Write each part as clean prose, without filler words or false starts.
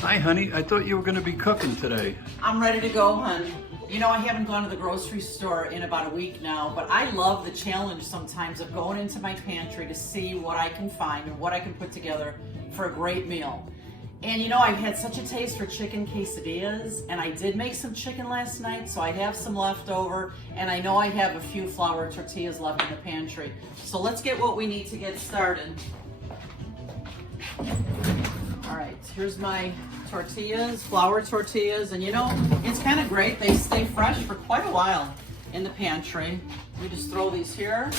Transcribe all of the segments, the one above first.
Hi, honey. I thought you were going to be cooking today. I'm ready to go, hun. You know, I haven't gone to the grocery store in about a week now, but I love the challenge sometimes of going into my pantry to see what I can find and what I can put together for a great meal. And you know, I've had such a taste for chicken quesadillas, and I did make some chicken last night, so I have some left over, and I know I have a few flour tortillas left in the pantry. So let's get what we need to get started. All right, here's my tortillas, flour tortillas, and you know, it's kind of great. They stay fresh for quite a while in the pantry. We just throw these here.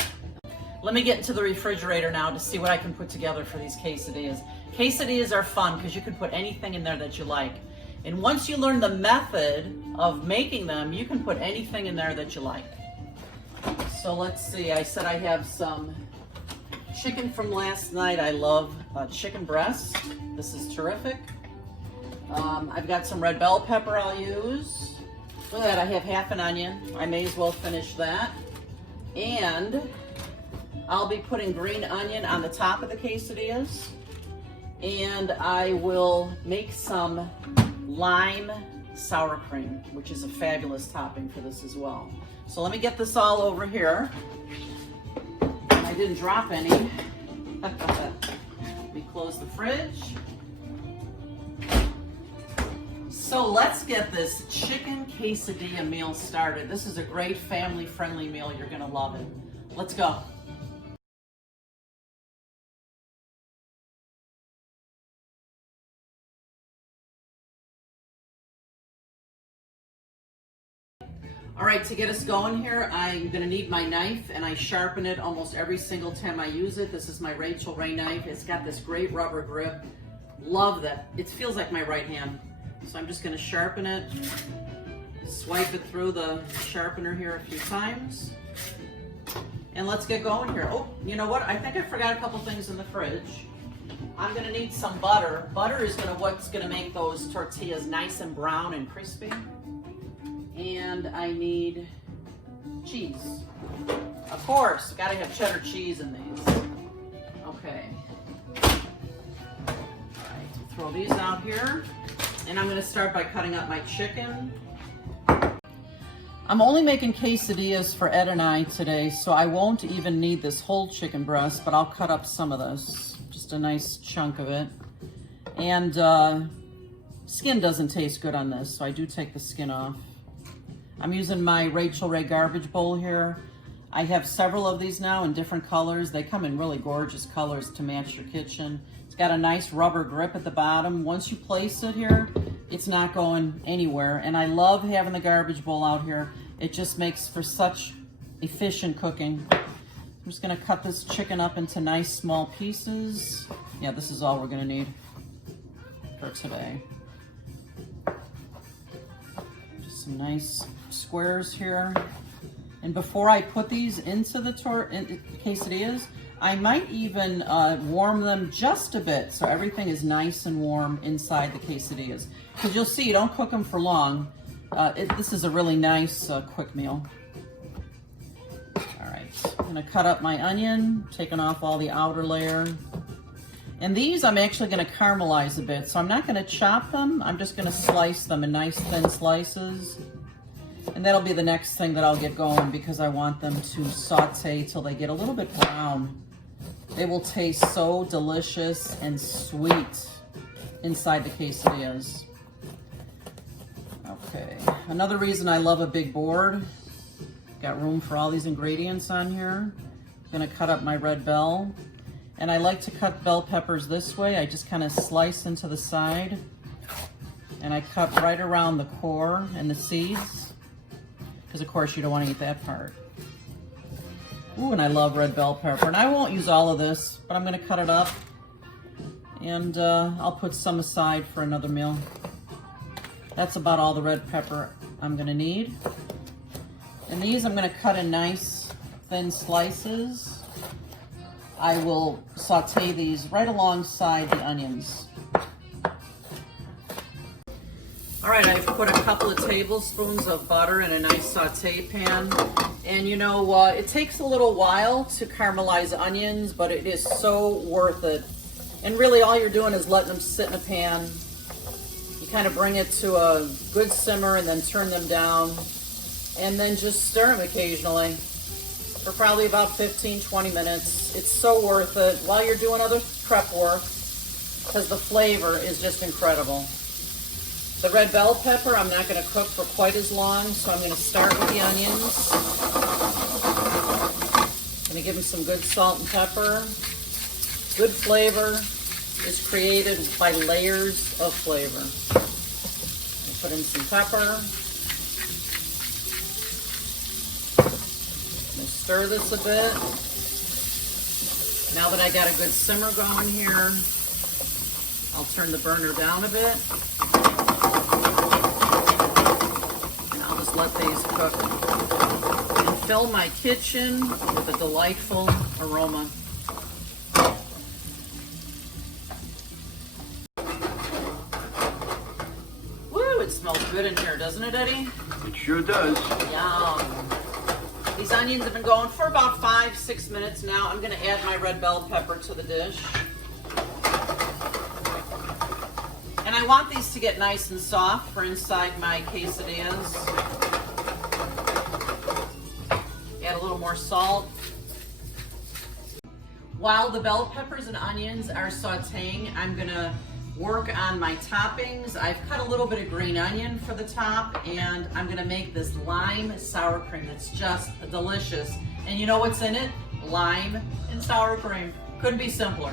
Let me get into the refrigerator now to see what I can put together for these quesadillas. Quesadillas are fun because you can put anything in there that you like. And once you learn the method of making them, you can put anything in there that you like. So let's see, I said I have some chicken from last night. I love chicken breast. This is terrific. I've got some red bell pepper I'll use. Look at that, I have half an onion. I may as well finish that. And I'll be putting green onion on the top of the quesadillas. And I will make some lime sour cream, which is a fabulous topping for this as well. So let me get this all over here. I didn't drop any. Let me close the fridge. So let's get this chicken quesadilla meal started. This is a great family-friendly meal. You're gonna love it. Let's go. All right, to get us going here, I'm gonna need my knife, and I sharpen it almost every single time I use it. This is my Rachel Ray knife. It's got this great rubber grip. Love that. It feels like my right hand. So I'm just gonna sharpen it, swipe it through the sharpener here a few times, and let's get going here. Oh, you know what? I think I forgot a couple things in the fridge. I'm gonna need some butter. Butter is what's gonna make those tortillas nice and brown and crispy. And I need cheese. Of course, gotta have cheddar cheese in these. Okay. All right, throw these out here. And I'm gonna start by cutting up my chicken. I'm only making quesadillas for Ed and I today, so I won't even need this whole chicken breast, but I'll cut up some of this, just a nice chunk of it. And skin doesn't taste good on this, so I do take the skin off. I'm using my Rachel Ray garbage bowl here. I have several of these now in different colors. They come in really gorgeous colors to match your kitchen. It's got a nice rubber grip at the bottom. Once you place it here, it's not going anywhere. And I love having the garbage bowl out here. It just makes for such efficient cooking. I'm just gonna cut this chicken up into nice small pieces. Yeah, this is all we're gonna need for today. Just some nice squares here. And before I put these into the quesadillas, I might even warm them just a bit so everything is nice and warm inside the quesadillas. Because you'll see, you don't cook them for long. This is a really nice quick meal. All right, I'm gonna cut up my onion, taking off all the outer layer. And these I'm actually gonna caramelize a bit, so I'm not gonna chop them, I'm just gonna slice them in nice thin slices. And that'll be the next thing that I'll get going because I want them to saute till they get a little bit brown. They will taste so delicious and sweet inside the quesadillas. Okay, another reason I love a big board. Got room for all these ingredients on here. I'm gonna cut up my red bell. And I like to cut bell peppers this way. I just kind of slice into the side. And I cut right around the core and the seeds. Because of course you don't want to eat that part. Ooh, and I love red bell pepper. And I won't use all of this, but I'm gonna cut it up. And I'll put some aside for another meal. That's about all the red pepper I'm gonna need. And these I'm gonna cut in nice thin slices. I will saute these right alongside the onions. All right, I've put a couple of tablespoons of butter in a nice saute pan. And you know, it takes a little while to caramelize onions, but it is so worth it. And really all you're doing is letting them sit in a pan You kind of bring it to a good simmer and then turn them down, and then just stir them occasionally for probably about 15-20 minutes. It's so worth it while you're doing other prep work because the flavor is just incredible. The red bell pepper I'm not going to cook for quite as long, so I'm going to start with the onions. I'm going to give them some good salt and pepper. Good flavor is created by layers of flavor. Put in some pepper. Stir this a bit. Now that I got a good simmer going here, I'll turn the burner down a bit. And I'll just let these cook and fill my kitchen with a delightful aroma. Woo, it smells good in here, doesn't it, Eddie? It sure does. Yum. These onions have been going for about 5-6 minutes now. I'm going to add my red bell pepper to the dish. And I want these to get nice and soft for inside my quesadillas. Add a little more salt. While the bell peppers and onions are sauteing, I'm going to work on my toppings. I've cut a little bit of green onion for the top, and I'm gonna make this lime sour cream that's just delicious. And you know what's in it? Lime and sour cream. Couldn't be simpler.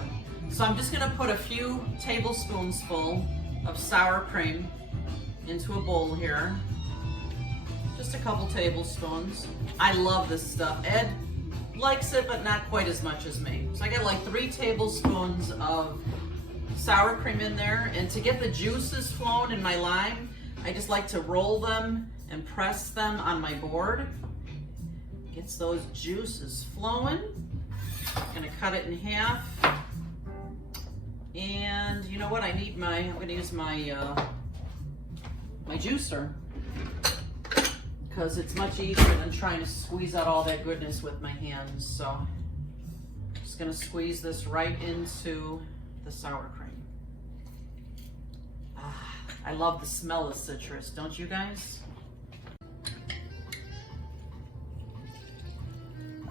So I'm just gonna put a few tablespoons full of sour cream into a bowl here. Just a couple tablespoons. I love this stuff. Ed likes it, but not quite as much as me. So I got like 3 tablespoons of sour cream in there, and to get the juices flowing in my lime, I just like to roll them and press them on my board. Gets those juices flowing. I'm gonna cut it in half, and you know what? I'm gonna use my my juicer because it's much easier than trying to squeeze out all that goodness with my hands. So I'm just gonna squeeze this right into the sour cream. I love the smell of citrus, don't you guys?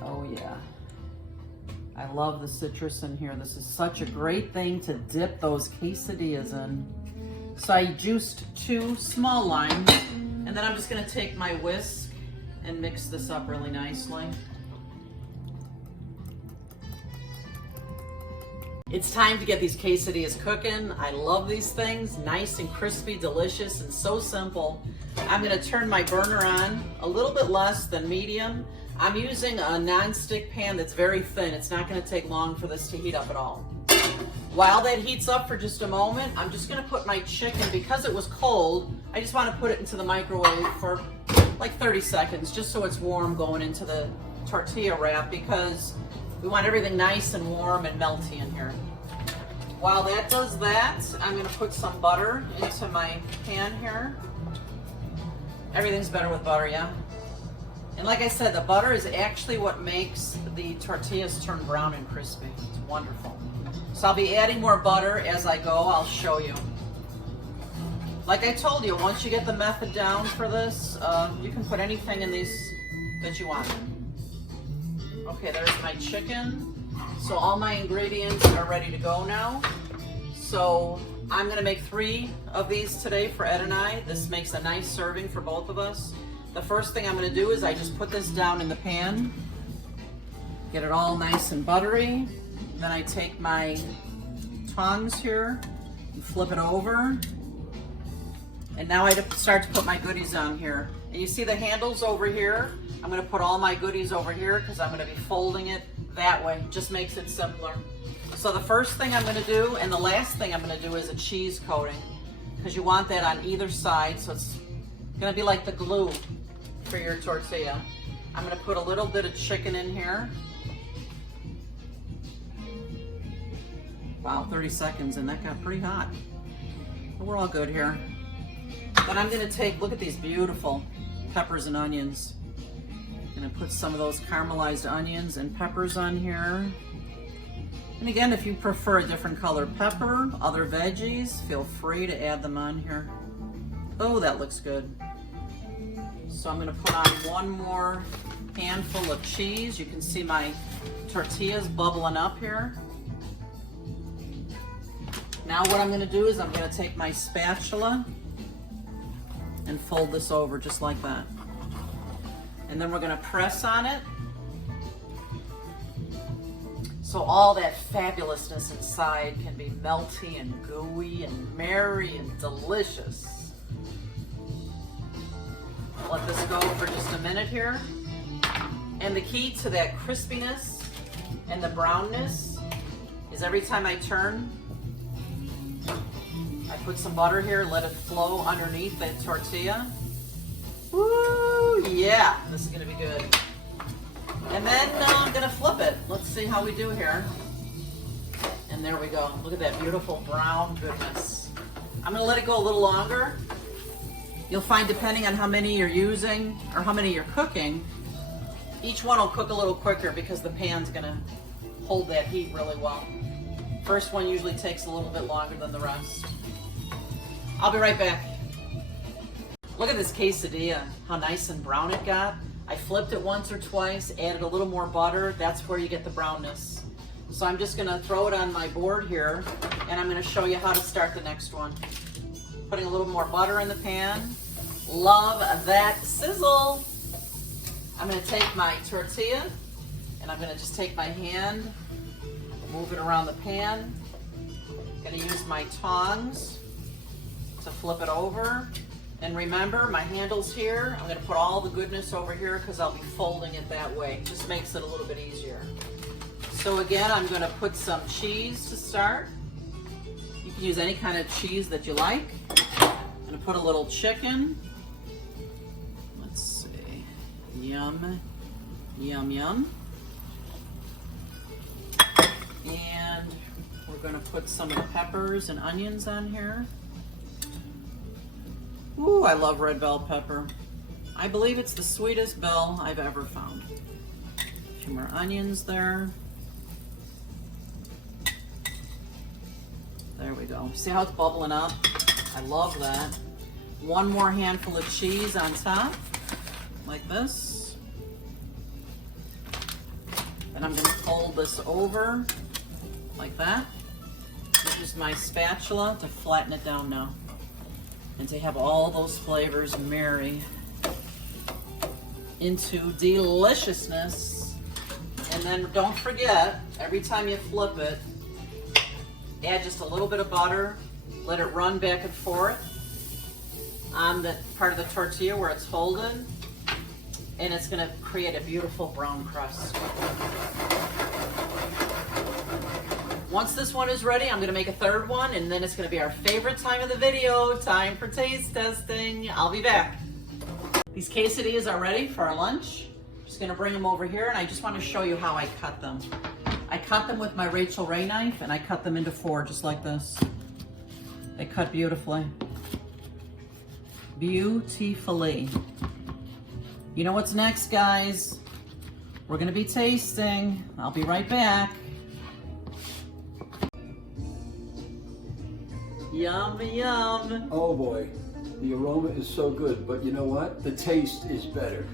Oh yeah. I love the citrus in here. This is such a great thing to dip those quesadillas in. So I juiced 2 small limes, and then I'm just gonna take my whisk and mix this up really nicely. It's time to get these quesadillas cooking. I love these things, nice and crispy, delicious, and so simple. I'm gonna turn my burner on a little bit less than medium. I'm using a non-stick pan that's very thin. It's not gonna take long for this to heat up at all. While that heats up for just a moment, I'm just gonna put my chicken, because it was cold, I just wanna put it into the microwave for like 30 seconds, just so it's warm going into the tortilla wrap, because we want everything nice and warm and melty in here. While that does that, I'm gonna put some butter into my pan here. Everything's better with butter, yeah? And like I said, the butter is actually what makes the tortillas turn brown and crispy. It's wonderful. So I'll be adding more butter as I go. I'll show you. Like I told you, once you get the method down for this, you can put anything in these that you want. Okay, there's my chicken. So all my ingredients are ready to go now. So I'm gonna make 3 of these today for Ed and I. This makes a nice serving for both of us. The first thing I'm gonna do is I just put this down in the pan, get it all nice and buttery. Then I take my tongs here and flip it over. And now I start to put my goodies on here. And you see the handles over here? I'm gonna put all my goodies over here because I'm gonna be folding it that way. Just makes it simpler. So the first thing I'm gonna do, and the last thing I'm gonna do, is a cheese coating, because you want that on either side, so it's gonna be like the glue for your tortilla. I'm gonna put a little bit of chicken in here. Wow, 30 seconds, and that got pretty hot. But we're all good here. Then I'm gonna take, look at these beautiful peppers and onions. I'm gonna put some of those caramelized onions and peppers on here. And again, if you prefer a different color pepper, other veggies, feel free to add them on here. Oh, that looks good. So I'm gonna put on one more handful of cheese. You can see my tortillas bubbling up here. Now what I'm gonna do is I'm gonna take my spatula and fold this over just like that. And then we're gonna press on it. So all that fabulousness inside can be melty and gooey and merry and delicious. Let this go for just a minute here. And the key to that crispiness and the brownness is every time I turn, I put some butter here, let it flow underneath that tortilla. Woo, yeah, this is gonna be good. And then I'm gonna flip it. Let's see how we do here. And there we go. Look at that beautiful brown goodness. I'm gonna let it go a little longer. You'll find depending on how many you're using or how many you're cooking, each one will cook a little quicker because the pan's gonna hold that heat really well. First one usually takes a little bit longer than the rest. I'll be right back. Look at this quesadilla, how nice and brown it got. I flipped it once or twice, added a little more butter. That's where you get the brownness. So I'm just gonna throw it on my board here, and I'm gonna show you how to start the next one. Putting a little more butter in the pan. Love that sizzle. I'm gonna take my tortilla, and I'm gonna just take my hand, move it around the pan. Gonna use my tongs to flip it over. And remember, my handle's here. I'm gonna put all the goodness over here because I'll be folding it that way. Just makes it a little bit easier. So again, I'm gonna put some cheese to start. You can use any kind of cheese that you like. I'm gonna put a little chicken. Let's see, yum, yum, yum. And we're gonna put some of the peppers and onions on here. Ooh, I love red bell pepper. I believe it's the sweetest bell I've ever found. A few more onions there. There we go. See how it's bubbling up? I love that. One more handful of cheese on top, like this. And I'm gonna fold this over, like that. Use my spatula to flatten it down now. And to have all those flavors marry into deliciousness. And then don't forget, every time you flip it, add just a little bit of butter, let it run back and forth on the part of the tortilla where it's folded, and it's gonna create a beautiful brown crust. Once this one is ready, I'm gonna make a third one, and then it's gonna be our favorite time of the video, time for taste testing. I'll be back. These quesadillas are ready for our lunch. Just gonna bring them over here, and I just wanna show you how I cut them. I cut them with my Rachel Ray knife, and I cut them into 4, just like this. They cut beautifully. Beautifully. You know what's next, guys? We're gonna be tasting. I'll be right back. Yum, yum. Oh boy, the aroma is so good, but you know what? The taste is better.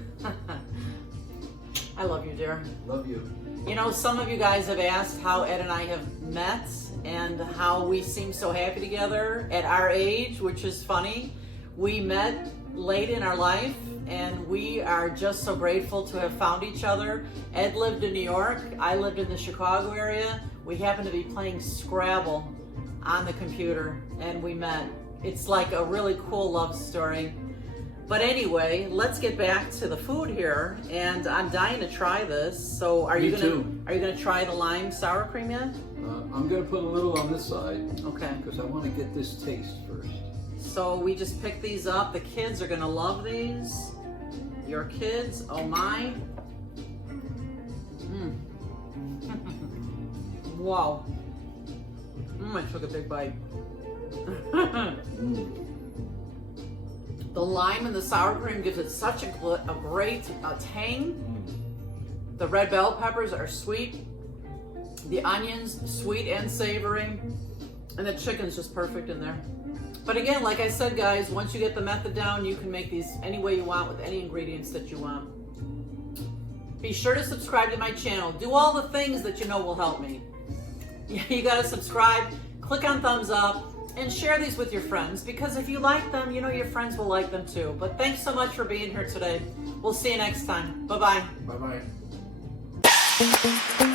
I love you, dear. Love you. You know, some of you guys have asked how Ed and I have met and how we seem so happy together at our age, which is funny. We met late in our life, and we are just so grateful to have found each other. Ed lived in New York. I lived in the Chicago area. We happened to be playing Scrabble on the computer, and we met. It's like a really cool love story. But anyway, let's get back to the food here, and I'm dying to try this. So are you gonna try the lime sour cream yet? I'm gonna put a little on this side. Okay. Because I want to get this taste first. So we just picked these up. The kids are gonna love these. Your kids, oh my. Wow. I took a big bite. The lime and the sour cream gives it such a great tang. The red bell peppers are sweet. The onions, sweet and savory, and the chicken's just perfect in there. But again, like I said, guys, once you get the method down, you can make these any way you want with any ingredients that you want. Be sure to subscribe to my channel. Do all the things that you know will help me. You gotta subscribe, click on thumbs up, and share these with your friends, because if you like them, you know your friends will like them too. But thanks so much for being here today. We'll see you next time. Bye-bye. Bye-bye.